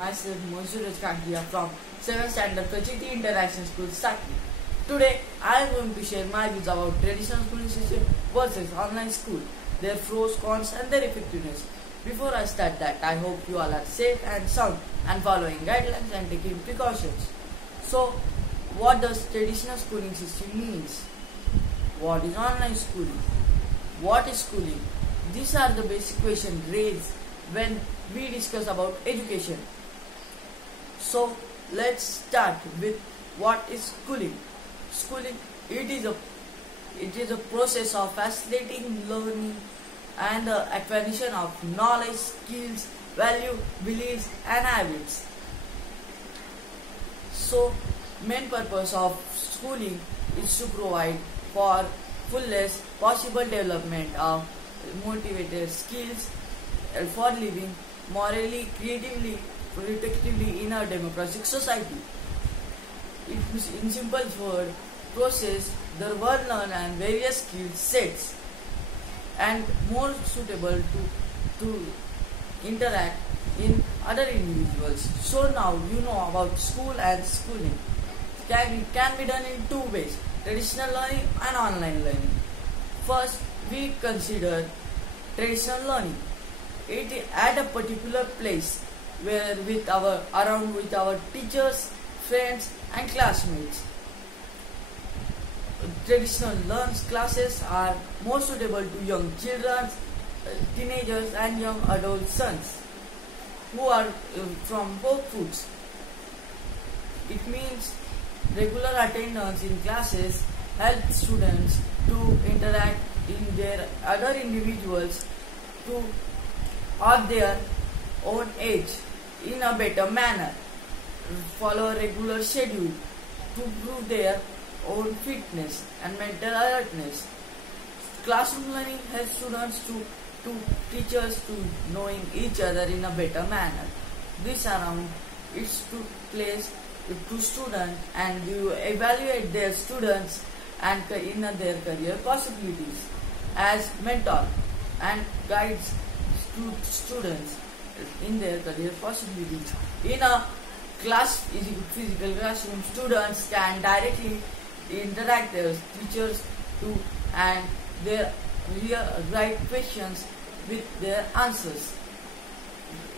myself Monsuraj Kankia from 7th Standard Kachiti International School, Saki. Today, I am going to share my views about traditional schooling system versus online school, their pros, cons and their effectiveness. Before I start that, I hope you all are safe and sound and following guidelines and taking precautions. So, what does traditional schooling system means? What is online schooling? What is schooling? These are the basic questions raised when we discuss about education. So let's start with what is schooling. Schooling, it is a process of facilitating learning and the acquisition of knowledge, skills, value, beliefs and habits. So main purpose of schooling is to provide for fullest possible development of motivated skills for living morally, creatively, productively in a democratic society. It is, in simple words, process the one learn and various skill sets and more suitable to interact in other individuals. So now you know about school and schooling. It can be done in two ways: traditional learning and online learning. First, we consider traditional learning. It is at a particular place where with our teachers, friends and classmates. Traditional classes are more suitable to young children, teenagers and young adult sons who are from both foods. It means regular attendance in classes helps students to interact in their other individuals to of their own age in a better manner, follow a regular schedule to prove their own fitness and mental alertness. Classroom learning helps students to teachers to knowing each other in a better manner. This around it's to place to students and you evaluate their students and in their career possibilities as mentor and guides to students in their career possibilities. In a physical classroom, students can directly interact their teachers to and their right questions with their answers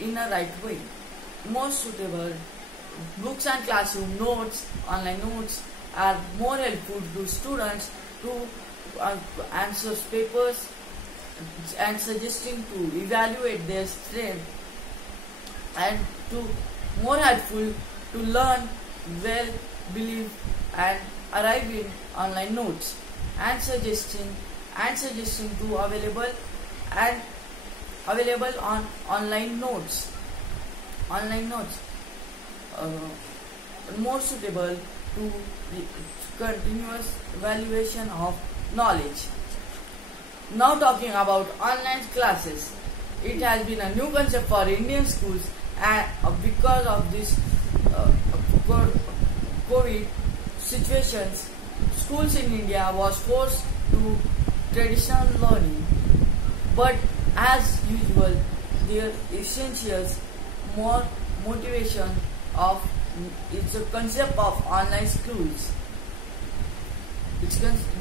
in a right way. Most suitable books and classroom notes, online notes are more helpful to students to answer papers and suggesting to evaluate their strength and to more helpful to learn well, believe and arrive in online notes and suggesting to available on online notes more suitable to continuous evaluation of knowledge. Now talking about online classes, it has been a new concept for Indian schools and because of this COVID situations, schools in India was forced to traditional learning, but as usual their essentials more motivation of it's a concept of online schools.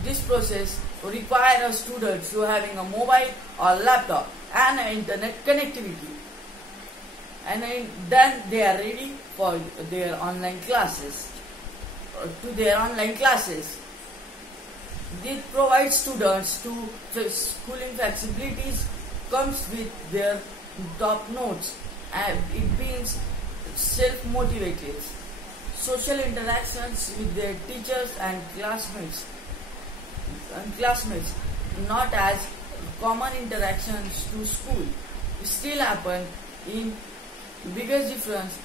This process requires students to having a mobile or laptop and internet connectivity, and then they are ready for their online classes. This provides students to schooling flexibilities comes with their top notes and it means self-motivated social interactions with their teachers and classmates, not as common interactions to school. It still happen in biggest difference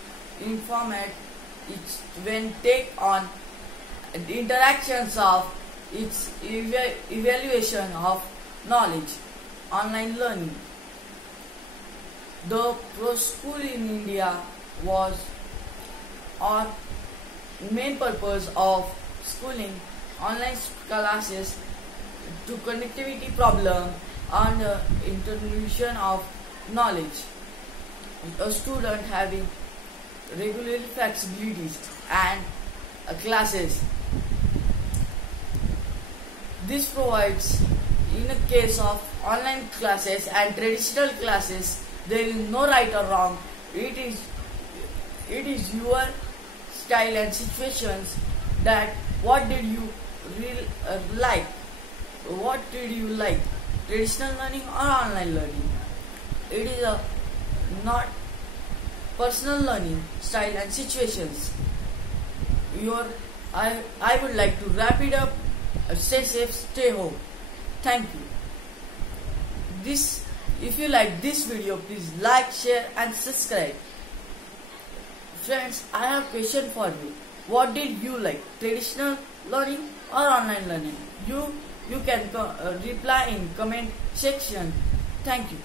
in format it's when take on the interactions of its evaluation of knowledge, online learning. The school in India was or main purpose of schooling online classes to connectivity problem and introduction of knowledge. A student having regular flexibilities and classes. This provides, in a case of online classes and traditional classes, there is no right or wrong. It is your style and situations that what did you like? What did you like? Traditional learning or online learning? It is a not personal learning style and situations. I would like to wrap it up. Stay safe, stay home. Thank you. If you like this video, please like, share and subscribe. Friends, I have a question for you. What did you like? Traditional learning or online learning? You can reply in comment section. Thank you.